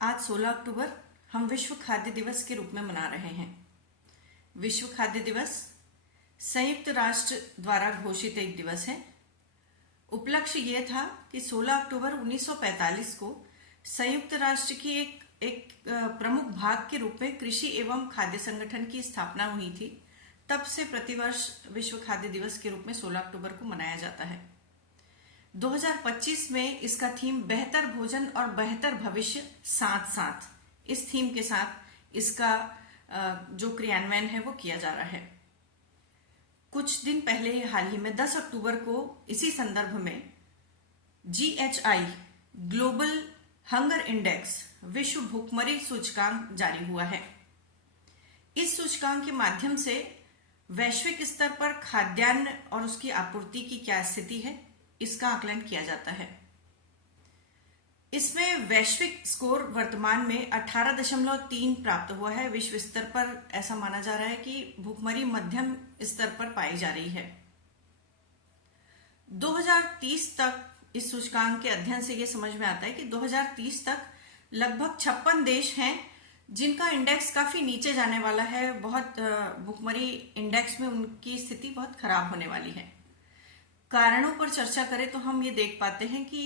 आज 16 अक्टूबर हम विश्व खाद्य दिवस के रूप में मना रहे हैं। विश्व खाद्य दिवस संयुक्त राष्ट्र द्वारा घोषित एक दिवस है। उपलक्ष्य यह था कि 16 अक्टूबर 1945 को संयुक्त राष्ट्र की एक प्रमुख भाग के रूप में कृषि एवं खाद्य संगठन की स्थापना हुई थी। तब से प्रतिवर्ष विश्व खाद्य दिवस के रूप में 16 अक्टूबर को मनाया जाता है। 2025 में इसका थीम बेहतर भोजन और बेहतर भविष्य साथ साथ, इस थीम के साथ इसका जो क्रियान्वयन है वो किया जा रहा है। कुछ दिन पहले हाल ही में 10 अक्टूबर को इसी संदर्भ में GHI ग्लोबल हंगर इंडेक्स विश्व भूखमरी सूचकांक जारी हुआ है। इस सूचकांक के माध्यम से वैश्विक स्तर पर खाद्यान्न और उसकी आपूर्ति की क्या स्थिति है, इसका आकलन किया जाता है। इसमें वैश्विक स्कोर वर्तमान में 18.3 प्राप्त हुआ है। विश्व स्तर पर ऐसा माना जा रहा है कि भूखमरी मध्यम स्तर पर पाई जा रही है। 2030 तक इस सूचकांक के अध्ययन से यह समझ में आता है कि 2030 तक लगभग 56 देश हैं जिनका इंडेक्स काफी नीचे जाने वाला है। बहुत भूखमरी इंडेक्स में उनकी स्थिति बहुत खराब होने वाली है। कारणों पर चर्चा करें तो हम ये देख पाते हैं कि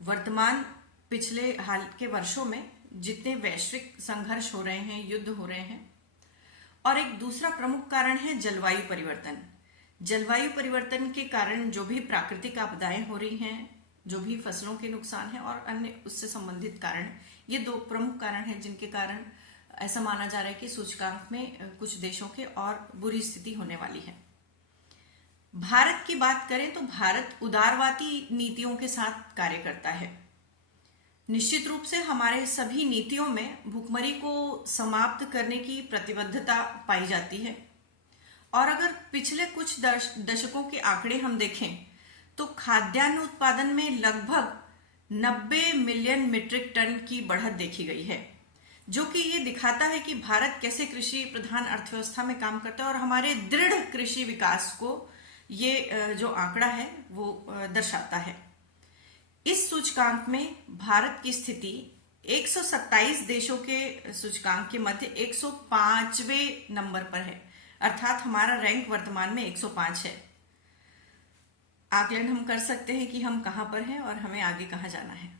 वर्तमान पिछले हाल के वर्षों में जितने वैश्विक संघर्ष हो रहे हैं, युद्ध हो रहे हैं, और एक दूसरा प्रमुख कारण है जलवायु परिवर्तन। जलवायु परिवर्तन के कारण जो भी प्राकृतिक आपदाएं हो रही हैं, जो भी फसलों के नुकसान है और अन्य उससे संबंधित कारण, ये दो प्रमुख कारण हैं जिनके कारण ऐसा माना जा रहा है कि सूचकांक में कुछ देशों के और बुरी स्थिति होने वाली है। भारत की बात करें तो भारत उदारवादी नीतियों के साथ कार्य करता है। निश्चित रूप से हमारे सभी नीतियों में भूखमरी को समाप्त करने की प्रतिबद्धता पाई जाती है। और अगर पिछले कुछ दशकों के आंकड़े हम देखें तो खाद्यान्न उत्पादन में लगभग 90 मिलियन मीट्रिक टन की बढ़त देखी गई है, जो कि ये दिखाता है कि भारत कैसे कृषि प्रधान अर्थव्यवस्था में काम करता है और हमारे दृढ़ कृषि विकास को ये जो आंकड़ा है वो दर्शाता है। इस सूचकांक में भारत की स्थिति 127 देशों के सूचकांक के मध्य 105वें नंबर पर है, अर्थात हमारा रैंक वर्तमान में 105 है। आकलन हम कर सकते हैं कि हम कहां पर हैं और हमें आगे कहां जाना है।